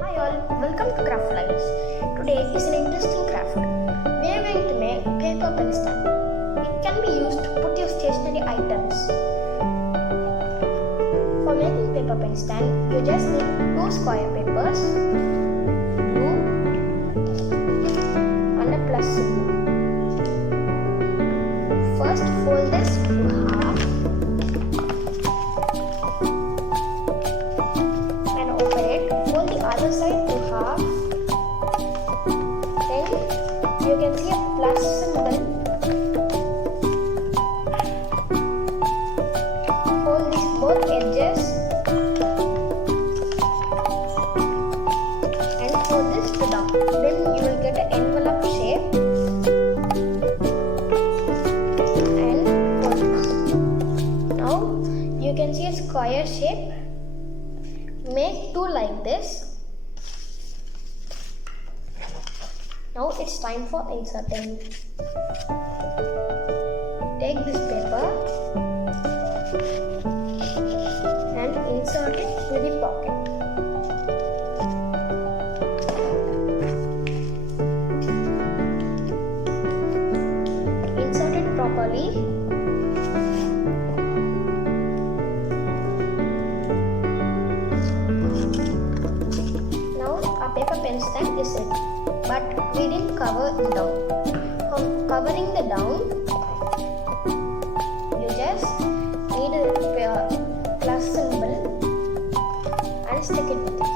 Hi all, welcome to Craft Lives. Today is an interesting craft. We are going to make paper pen stand. It can be used to put your stationery items. For making paper pen stand, you just need two square papers, glue, and a plus symbol. First, fold this to half and open it. Fold the other side to half. Then you can see a plus symbol. Fold these both edges and fold this to down. Then you will get an envelope shape and fold this. Now you can see a square shape. Make two like this. Now it's time for inserting. Take this paper and insert it to the pocket. Insert it properly. Paper pen stand is it, but we didn't cover it down. From covering the down, you just need a plus symbol and stick it with it.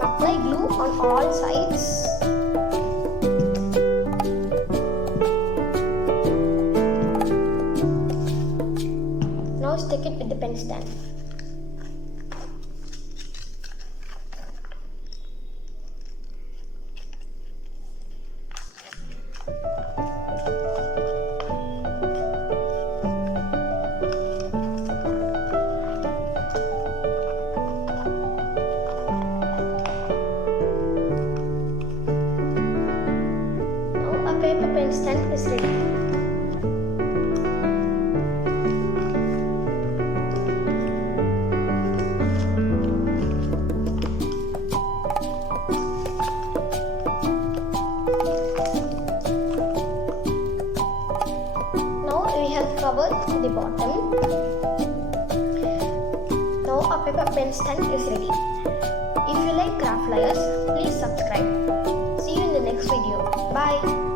Apply glue on all sides. Now stick it with the pen stand. Now a paper pen stand is ready. Cover the bottom. Now a paper pen stand is ready. If you like Craft Liars, please subscribe. See you in the next video. Bye.